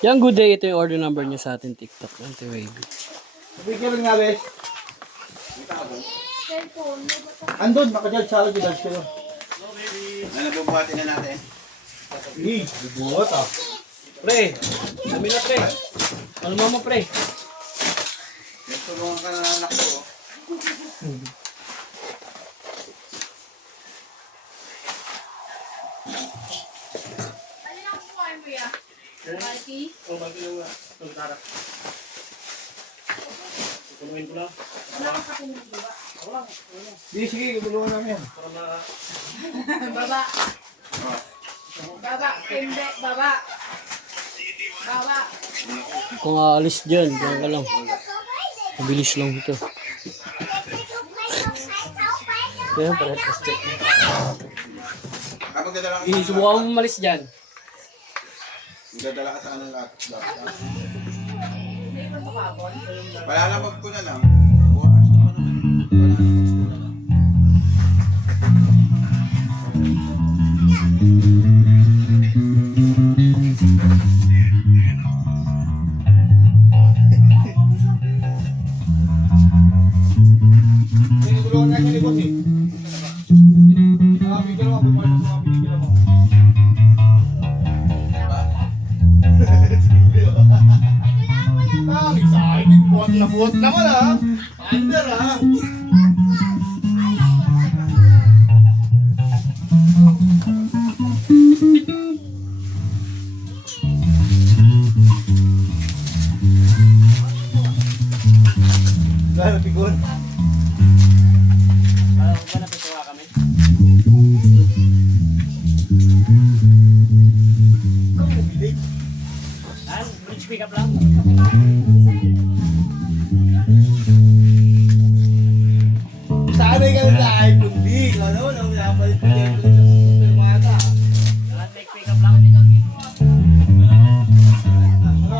Yang good day, ito yung order number niya sa ating TikTok. Anyway, good. Bigyan nga, bes. Andun, nakadyan sa akin, didals kayo. Nabubuhatin na natin. Hindi, bibuhat ah. Pre, kami na pre. Ano mama pre? Tulungan ka na ng anak ko. Alin ang kumain mo ya? Malki? Oh, bakit lang ang tara. Tutunuin ko lang. Wala kang katulong, di ba? Di, sige, tulungan namin yan. Para ma... Baba. Baba. Hindi. Baba. Baba. Kung aalis dyan, diyan ka lang. Mabilis lang ito. Kaya parehas check. Kapag dadala ka Subukan mo umalis dyan. dadala ka sa kanang lahat. Hindi mo pakabon. Palalabag ko na lang. Bukas na pa naman. Palalabag ko na lang. Sige, tulungan namin ni Boss eh. Bigyan mo, bumalik sa mga binigyan mo. Excited. Buhat naman ah. Under ah. Dahil pikon. Alam ko ba napituwa kami? Han, bridge pick up lang. Sanay ka na sa iPhone D. Ano? Nang napalit ko yung pirmata. Han, take pick up lang. Ano?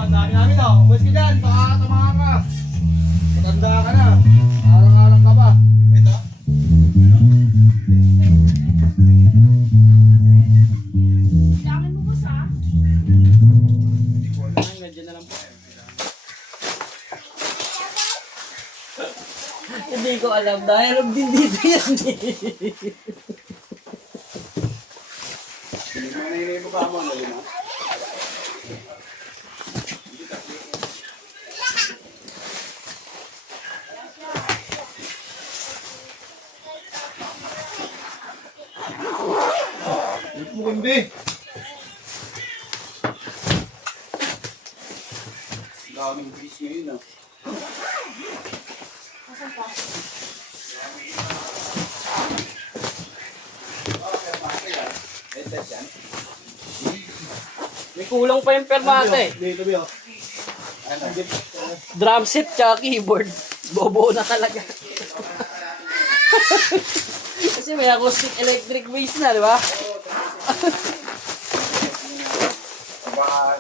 Ang dami namin oh. Umalis ka dyan. Baka tamahan ka. Matanda ka na. Arang-arang ka pa. Ito? Dami mo po sa? Han, medyo na lang po. Hindi ko alam. Dahil din dito yan eh. Hindi mo na iniiba mo. Dali na. Ito mo kundi. Daming bis ngayon ah. May kulang pa yung permata eh. Dito ba? Ano? Drum set tsaka keyboard. Bobo na talaga. Kasi may acoustic electric bass na, di ba? Baka...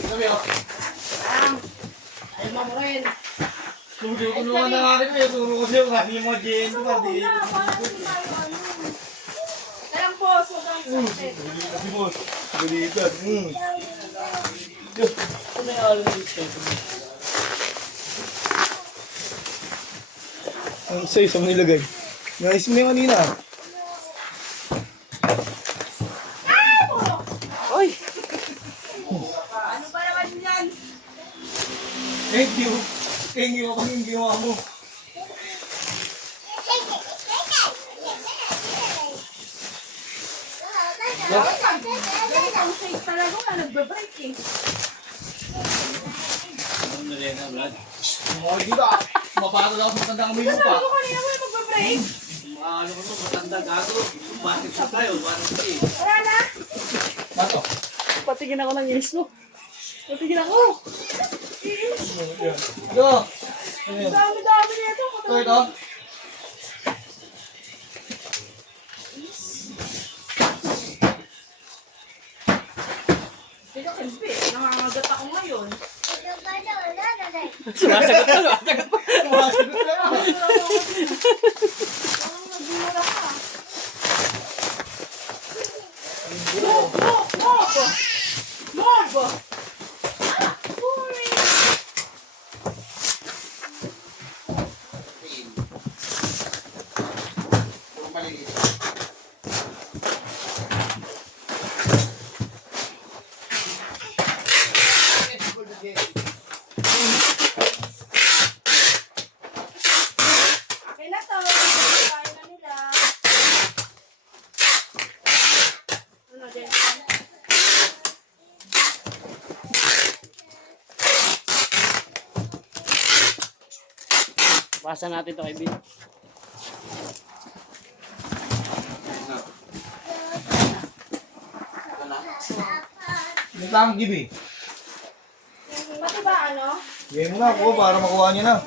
Dito ba? Ay, mamurin. Tulungan na natin ko yung turo ko siya. Kasi yung mga GN ko. Alam po, sobrang sakit. Kasi boss. Balitan. Ito may alam dito. Ang size ang nilagay. Nice mo yung kanina. Oy! Ano ba naman yan? Thank you. Thank you kung yung ginawa mo. Ang safe talaga nga, nagbe-break eh. Mga dito ah. Mapatol ako sa matandang amoy mo pa. Ano kanina mo yung magbe-break? Ano ko to, matanda gago. Bakit sa tayo? Bakit sa Wala na. Bato. Patigin ako ng inis mo. Patigin ako. Ito. Ang dami-dami nito. Ito, ito. Ito, Kimpi. Nangangagat ako ngayon. Sumasagot na, sumasagot pa. Sumasagot na yan. Parang nagmura ka. Puro maliliit. Okay na to. Kain na nila. Ano din? Pasa natin to kay Bill. Ito na. May tamang gibi. Pati ba ano? Bigay mo na ako para makuha niya na.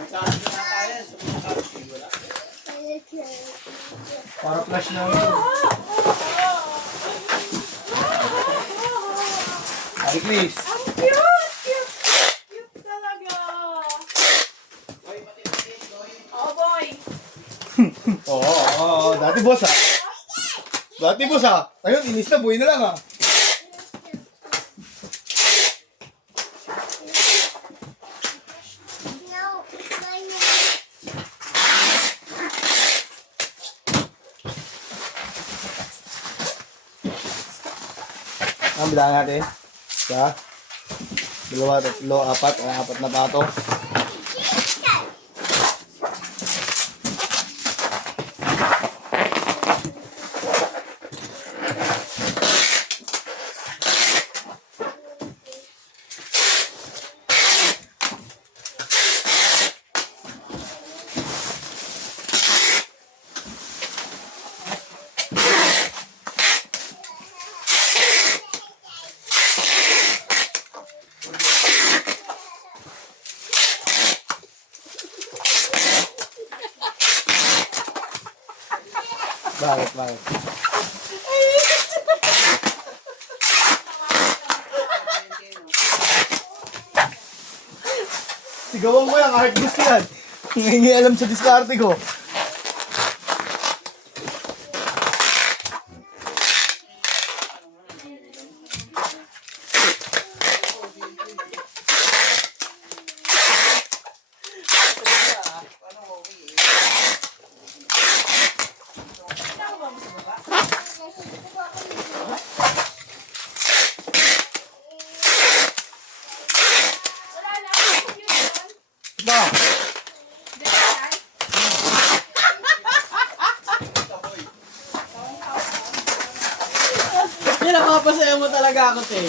Para flash na ito. Ay, please. Ang cute! Cute! Cute talaga! Oh boy! Oo. Dati boss ah. Dati boss ah. Ayun, inis na, buhay na lang ah. Ang bilangan natin. Isa, dalawa, tatlo, apat. Ay, apat na pato. Bakit? Sigawan ko yan, kahit gusto yan. Hindi alam sa diskarte ko. Wala na. Cute yun. Ba? Di ba yan? Yan, napapasaya mo talaga ako, te.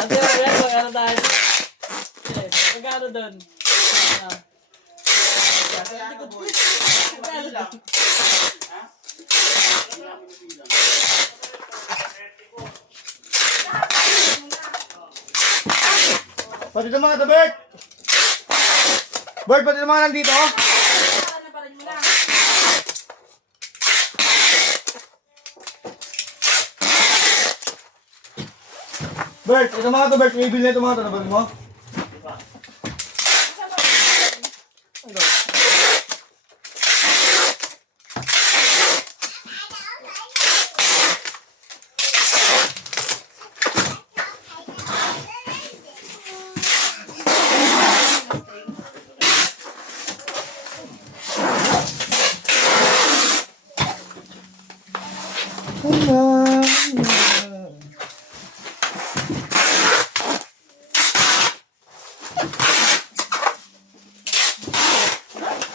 Ate, ano tayo? Magkano doon? Magkano doon? Pati ng mga Bert! Bert, pati ng mga nandito? Ano pa rin mo na? Bert, ito mga to, Bert. May bill na ito mga to. Nabalin mo?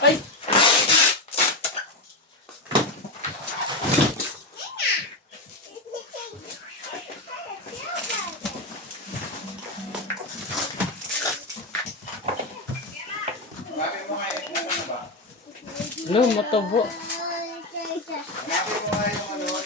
Ay! Hanapin mo nga yung ano ba? Ano, matabo. Hanapin mo nga yung ano,